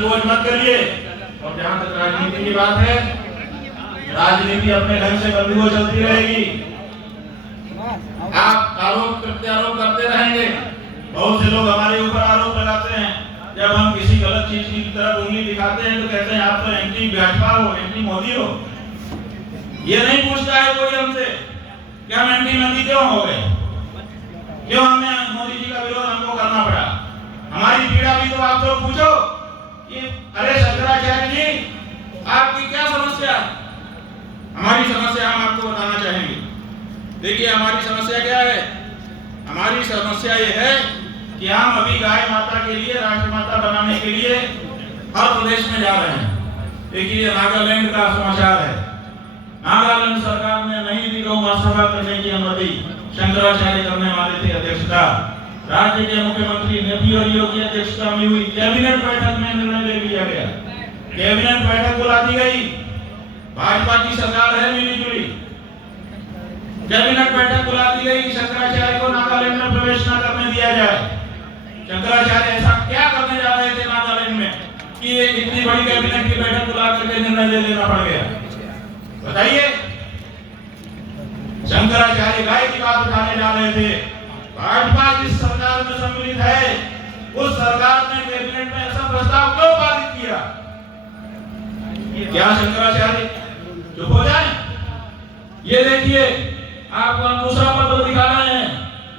संकोच मत करिए। और जहां तक राजनीति की बात है, राजनीति अपने ढंग से बंदी हो चलती रहेगी। आप आरोप प्रत्यारोप करते रहेंगे। बहुत से लोग हमारे ऊपर आरोप लगाते हैं, जब हम किसी गलत चीज की तरफ उंगली दिखाते हैं तो कहते हैं आप तो एंटी भाजपा हो, एंटी मोदी हो। ये नहीं पूछता है कोई हमसे कि हम एंटी मोदी क्यों हो गए, क्यों हमें मोदी जी का विरोध हमको करना पड़ा। हमारी पीड़ा भी तो आप लोग पूछो कि अरे शंकराचार्य जी आपकी क्या समस्या है। हमारी समस्या हम आपको बताना चाहेंगे। देखिए हमारी समस्या क्या है। हमारी समस्या ये है कि हम अभी गाय माता के लिए, राष्ट्रमाता बनाने के लिए हर प्रदेश में जा रहे हैं। देखिए नागालैंड का समाचार है, नागालैंड सरकार ने नहीं दी गौ सभा करने की अनुमति। शंकराचार्य करने वाले थे अध्यक्षता। राज्य के मुख्यमंत्री नेपी और योगी अध्यक्षता में हुई कैबिनेट बैठक में निर्णय ले लिया गया। कैबिनेट बैठक बुला दी गई। भाजपा की सरकार है मिली जुली। कैबिनेट बैठक बुला दी गई कि शंकराचार्य को नागालैंड में प्रवेश न करने दिया जाए। शंकराचार्य ऐसा क्या करने जा रहे थे नागालैंड में कि ये इतनी बड़ी कैबिनेट की बैठक बुला करके निर्णय ले लेना पड़ गया, बताइए। शंकराचार्य गाय की बात उठाने जा रहे थे। भाजपा जिस सरकार में सम्मिलित है उस सरकार ने कैबिनेट में ऐसा प्रस्ताव क्यों पारित किया? क्या शंकराचार्य चुप हो जाए? ये देखिए आपको हम दूसरा पत्र दिखा रहे हैं।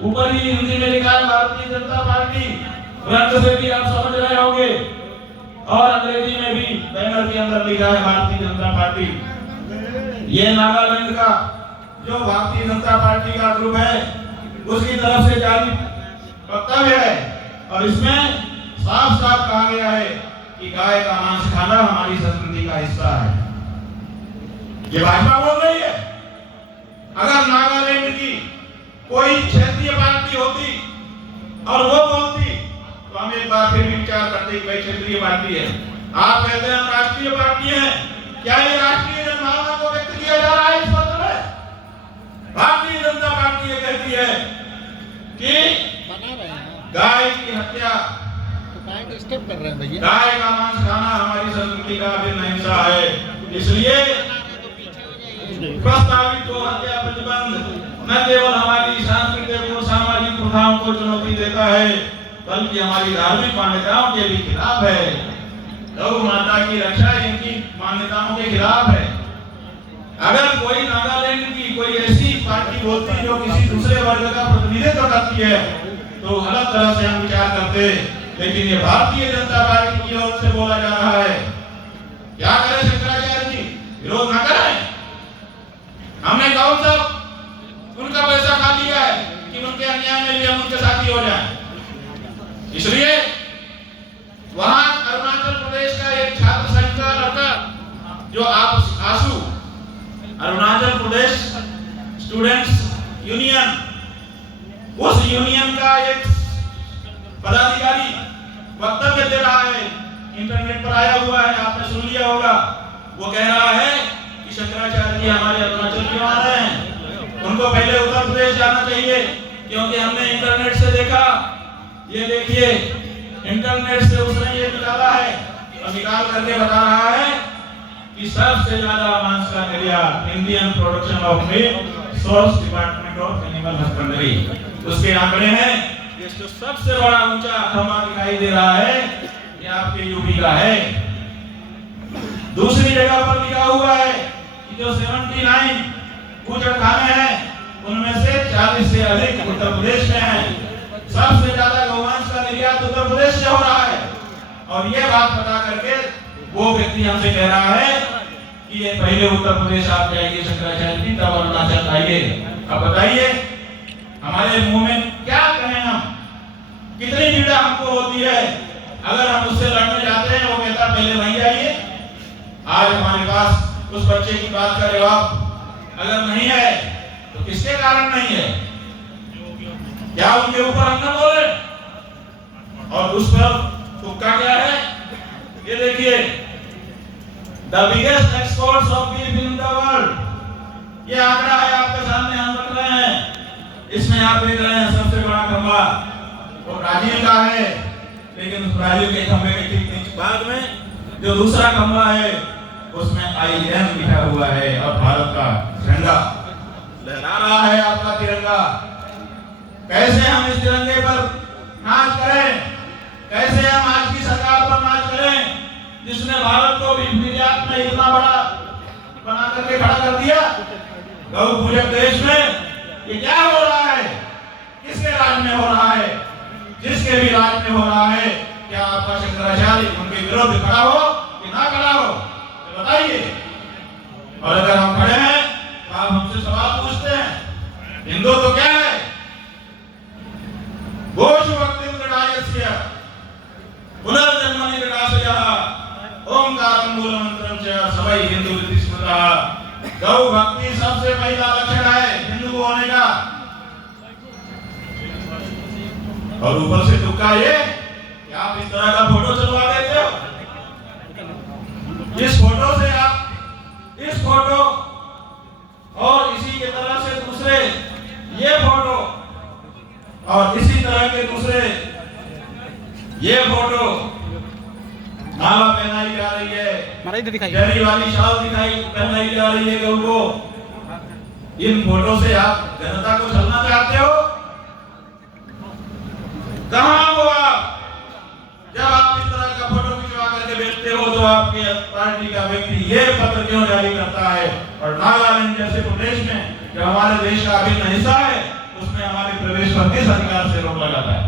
ऊपर ही हिंदी में लिखा है भारतीय जनता पार्टी, ग्रंथ से भी आप समझ रहे होंगे, और अंग्रेजी में भी बैनर के अंदर लिखा है भारतीय जनता पार्टी। ये नागालैंड का जो भारतीय जनता पार्टी का ग्रुप है उसकी तरफ से जारी वक्तव्य है, और इसमें साफ साफ कहा गया है कि गाय का मांस खाना हमारी संस्कृति का हिस्सा है। ये भाजपा बोल रही है। अगर नागालैंड की कोई क्षेत्रीय पार्टी होती और वो बोलती तो हम एक बार फिर विचार करते कि भाई क्षेत्रीय पार्टी है। आप कहते हैं हम राष्ट्रीय पार्टी है, क्या ये राष्ट्रीय जनभावना को व्यक्त किया जा रहा है इस पत्र में? भारतीय जनता पार्टी ये कहती है कि गाय की हत्या, स्टेप कर रहे हैं भैया, गाय का मांस खाना हमारी संस्कृति का अभिन्न हिस्सा है। इसलिए प्रस्तावित गौ हत्या प्रतिबंध न केवल हमारी सांस्कृतिक और सामाजिक प्रथाओं को चुनौती देता है बल्कि हमारी धार्मिक मान्यताओं के भी खिलाफ है। गौ माता की रक्षा इनकी मान्यताओं के खिलाफ है। अगर कोई नागालैंड की कोई ऐसी पार्टी होती जो किसी दूसरे वर्ग का प्रतिनिधित्व करती है तो अलग तरह से हम विचार करते, लेकिन ये भारतीय जनता पार्टी की ओर से बोला जा रहा है। क्या करें शंकराचार्य जी, विरोध ना करें। हमने कौन सा उनका पैसा खा लिया है कि उनके अन्याय में भी हम उनके साथी हो जाएं। इसलिए वहां अरुणाचल प्रदेश का एक छात्र संघ का लड़का जो आशु, अरुणाचल प्रदेश स्टूडेंट्स यूनियन, उस यूनियन का एक पदाधिकारी वक्तव्य दे रहा है, इंटरनेट पर आया हुआ है, आपने सुन लिया होगा। वो कह रहा है कि शंकराचार्य जी हमारे अरुणाचल क्यों आ रहे हैं, उनको पहले उत्तर प्रदेश जाना चाहिए, क्योंकि हमने इंटरनेट से देखा। ये देखिए इंटरनेट से उसने ये निकाला है और निकाल करके बता रहा है कि सबसे ज्यादा मांस का निर्यात Indian production of meat source department of animal husbandry, उसके आंकड़े हैं। ये जो सबसे बड़ा ऊंचा खंभा दिखाई दे रहा है ये आपके यूपी का है। दूसरी जगह पर लिखा हुआ है कि जो 79 बूचड़खाने हैं उनमें से 40 से अधिक उत्तर प्रदेश में हैं। सबसे ज्यादा गौमांस का निर्यात उत्तर प्रदेश से हो रहा है। और ये बात पता करके वो व्यक्ति हमसे कह रहा है कि ये पहले उत्तर प्रदेश आप जाइए शंकराचार्य जी, तब अरुणाचल आइए। अब बताइए हमारे मुंह में क्या कहें हम, कितनी पीड़ा हमको होती है। अगर हम उससे लड़ने जाते हैं वो कहता पहले वहीं जाइए। आज हमारे पास उस बच्चे की बात का जवाब अगर नहीं है तो किसके कारण नहीं है? क्या उनके ऊपर हम न बोले? और उस पर तुक्का क्या है ये देखिए, the biggest exports of beef in the world, ये आंकड़ा है आपके सामने हम रख रहे हैं। इसमें आप देख रहे हैं सबसे बड़ा खंभा वो ब्राजील का है, लेकिन सुरालियों के खंभे के ठीक नीचे बाद में जो दूसरा खंभा है उसमें IN लिखा हुआ है और भारत का झंडा लहरा रहा है, आपका तिरंगा। कैसे हम इस तिरंगे पर नाच करें, कैसे हम आज की सरकार पर नाच करें जिसने भारत को भी निर्यात में इतना बड़ा बना करके खड़ा कर दिया। गौ पूजक देश में ये क्या हो रहा है, किसके राज में हो रहा है? जिसके भी राज में हो रहा है, क्या आपका शंकराचार्य उनके विरुद्ध खड़ा हो कि ना खड़ा हो, तो बताइए। और अगर हम खड़े हैं तो आप हमसे सवाल पूछते हैं, हिंदू तो क्या है? घोष भक्तिं गणायस्य पुनर्जन्मनि गणाशयः ओंकारं मूलमंत्रं च सवै हिंदू इति स्मृतः। गौ भक्ति सबसे पहला लक्षण है हिंदू होने का। और ऊपर से तुक्का ये कि आप इस तरह का फोटो चलवा देते हो। इस फोटो से आप इस फोटो और इसी के तरह से दूसरे ये फोटो और इसी तरह के दूसरे ये फोटो, माला पहनाई जा रही है, जरी वाली शाल पहनाई जा रही है गौ को। इन फोटो से आप जनता को छलना चाहते हो? कहां हो आप? जब आप इस तरह का फोटो खिंचवा करके बेचते हो तो आपकी पार्टी का व्यक्ति ये पत्र क्यों जारी करता है? और नागालैंड जैसे प्रदेश में जो हमारे देश का अभिन्न हिस्सा है उसमें हमारे प्रवेश पर किस अधिकार से रोक लगाता है?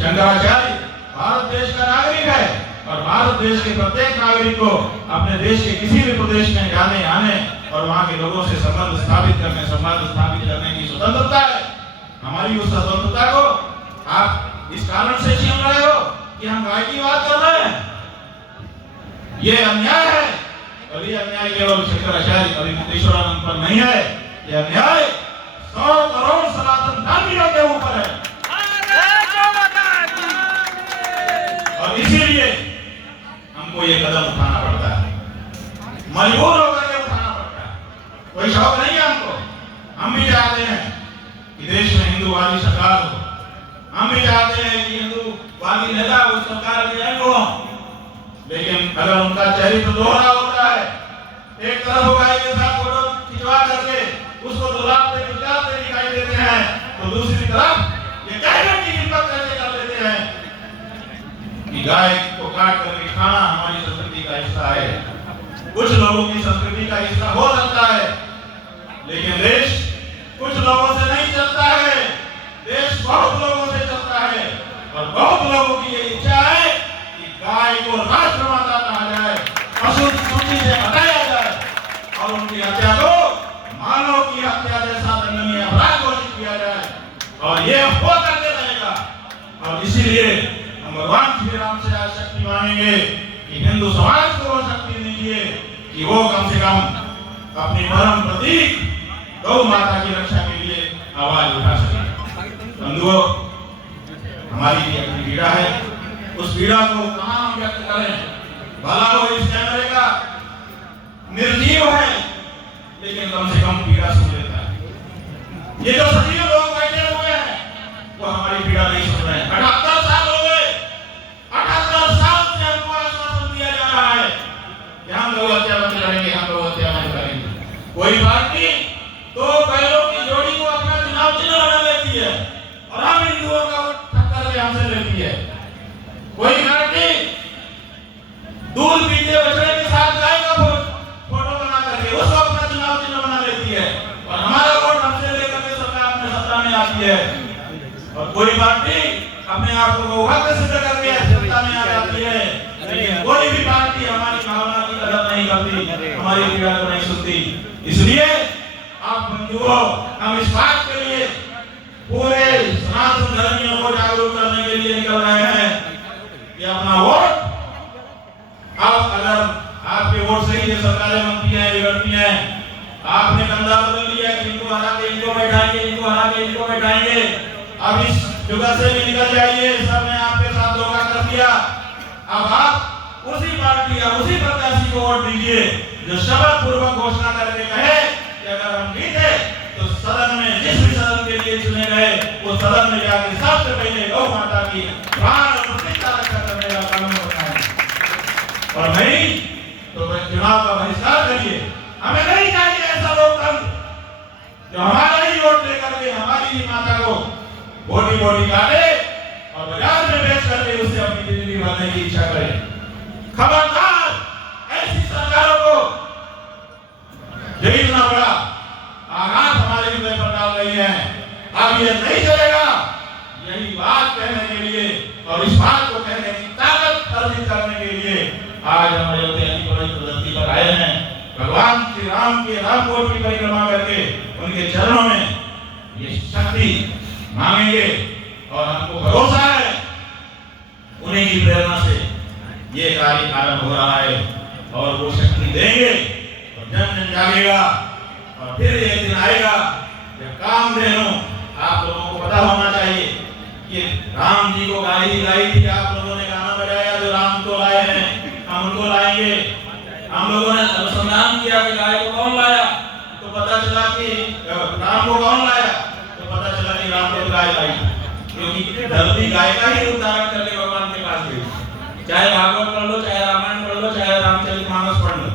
शंकराचार्य भारत देश का नागरिक है और भारत देश के प्रत्येक नागरिक को अपने देश के किसी भी प्रदेश में जाने आने और वहां के लोगों से संबंध स्थापित करने की स्वतंत्रता है। हमारी उस स्वतंत्रता को आप इस कारण से छीन रहे हो कि हम गाय की बात कर रहे हैं। ये अन्याय है और ये अन्याय केवल शंकराचार्य कवि मुक्तेश्वरानंद पर नहीं है, ये अन्याय 100 करोड़ सनातन धर्मियों के ऊपर है। और इसीलिए हमको ये कदम उठाना पड़ता है, मजबूर होकर के उठाना पड़ता है। कोई शौक नहीं है हमको। हम भी चाहते हैं कि देश में हिंदूवादी सरकार हो, हम भी चाहते हैं कि हिंदूवादी नेता उस सरकार के अंग हो। लेकिन अगर उनका चरित्र दोहरा होता है, एक तरफ वो गाय के साथ फोटो खिंचवा करके उसको दुलारते दिखाई देते हैं, तो दूसरी तरफ ये कहने की हिम्मत कैसे कर लेते हैं कि गाय को काट करके खाना हमारी संस्कृति का हिस्सा है। कुछ लोगों की संस्कृति का हिस्सा हो सकता है, लेकिन देश कुछ लोगों से नहीं चलता है। देश बहुत लोगों से चलता है और बहुत लोगों की ये इच्छा है कि गाय को राष्ट्रमाता कहा जाए, पशु सूची से हटाया जाए और उनकी हत्या को मानव की हत्या जैसा दंडनीय अपराध घोषित किया जाए। और ये हो करके रहेगा। और इसीलिए हम भगवान श्री राम से आज शक्ति मांगेंगे कि हिंदू समाज को वो शक्ति दीजिए कि वो कम से कम अपनी परम प्रतीक गौ माता की रक्षा के लिए आवाज उठा सके। बंधुओं, हमारी भी अपनी पीड़ा है, उस पीड़ा को कहां हम व्यक्त करें? भला वो इस कैमरे का निर्जीव है, लेकिन कम से कम पीड़ा सुन लेता है। ये जो सजीव लोग बैठे हुए हैं वो हमारी पीड़ा नहीं सुन रहे हैं। 78 साल हो गए, 78 साल से हमको आश्वासन दिया जा रहा है कि हम लोग हत्या बंद करेंगे, हम लोग हत्या बंद करेंगे। कोई पार्टी तो बैलों की जोड़ी को अपना चुनाव चिन्ह बना लेती है और हम हिंदुओं का टक्कर में हमसे लेती है। कोई पार्टी दूध पीते बछड़े के साथ गाय का फोटो बना करके उसको अपना चुनाव चिन्ह बना लेती है और हमारा वोट हमसे लेकर के सरकार में सत्ता में आती है। और कोई पार्टी अपने आप को गौभक्त सिद्ध करके सत्ता में आ जाती है, लेकिन कोई भी पार्टी हमारी भावना की कदर नहीं करती, हमारी पीड़ा को नहीं सुनती। इसलिए आप बंधुओं, हम इस बात के लिए पूरे सनातन धर्मियों को जागरूक करने के लिए निकल रहे हैं कि अपना वोट, आप अगर आपके वोट से ही ये सरकारें बनती हैं, बिगड़ती हैं, आपने कंधा बदल लिया कि इनको हरा के इनको बैठाएंगे, इनको हरा के इनको बैठाएंगे, अब इस जुगत से भी निकल जाइए, सबने आपके साथ धोखा कर दिया। अब आप उसी पार्टी या उसी प्रत्याशी को वोट दीजिए जो शपथ पूर्वक घोषणा करके कहे कि अगर हम जीते तो सदन में, जिस भी सदन के लिए चुने गए, वो सदन में जाकर सबसे पहले गौ माता की प्राण प्रतिष्ठा और नहीं तो वह चुनाव का बहिष्कार करिए। हमें नहीं चाहिए ऐसा लोकतंत्र जो हमारा ही वोट लेकर के हमारी ही माता को बोटी बोटी काटे और बाजार में बेच करके उससे अपनी जिंदगी भरने की इच्छा करे। खबरदार ऐसी सरकारों को जो इतना बड़ा आघात हमारे हृदय पर डाल रही है। अब ये नहीं चलेगा। यही बात कहने के लिए और इस बात को कहने की ताकत अर्जित करने के लिए आज हम अयोध्या की पवित्र धरती पर आए हैं। भगवान श्री राम के रामकोट की परिक्रमा करके उनके चरणों में ये शक्ति मांगेंगे और हमको भरोसा है उन्हीं की प्रेरणा से ये कार्य आरंभ हो रहा है और वो शक्ति देंगे और जन जन जागेगा। और फिर एक दिन आएगा जब कामधेनु, आप लोगों को पता होना चाहिए कि राम जी को गाई थी, आप लोगों ने गाना बजाया जो राम को लाए हैं हम उनको लाएंगे। हम लोगों ने अनुसंधान किया कि गाय को कौन लाया, तो पता चला कि राम को कौन लाया, तो पता चला कि राम को गाय लाई, क्योंकि धरती गाय का ही रूप धारण करके भगवान के पास गई। चाहे भागवत पढ़ लो, चाहे रामायण पढ़ लो, चाहे रामचरितमानस पढ़ लो,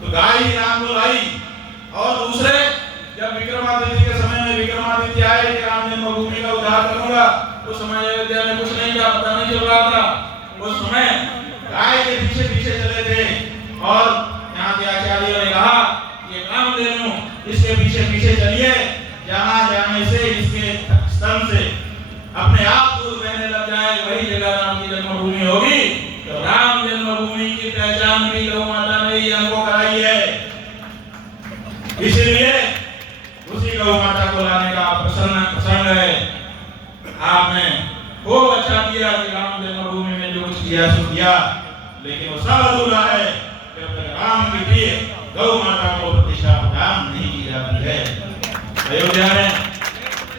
तो गाय ही राम को लाई। और दूसरे जब विक्रमादित्य के समय में विक्रमादित्य आए कि राम जन्मभूमि का उद्धार करूंगा, उस समय अयोध्या में कुछ नहीं था, पता नहीं चल रहा था। उस समय गाय के पीछे पीछे चले थे और यहाँ के आचार्यों ने कहा ये कामधेनु इसके पीछे पीछे चलिए, जहाँ जाने से इसके स्तन से अपने आप दूध बहने लग जाए वही जगह राम की जन्मभूमि होगी। तो राम जन्मभूमि की पहचान भी गौ माता ने ही हमको कराई है। इसीलिए उसी गौ माता को लाने का प्रसंग है। आपने खूब अच्छा किया कि राम जन्मभूमि में जो कुछ किया सो किया, लेकिन वो सब अधूरा है जब तक राम के लिए गौ माता को प्रतिष्ठा प्रदान नहीं की जाती है। अयोध्या में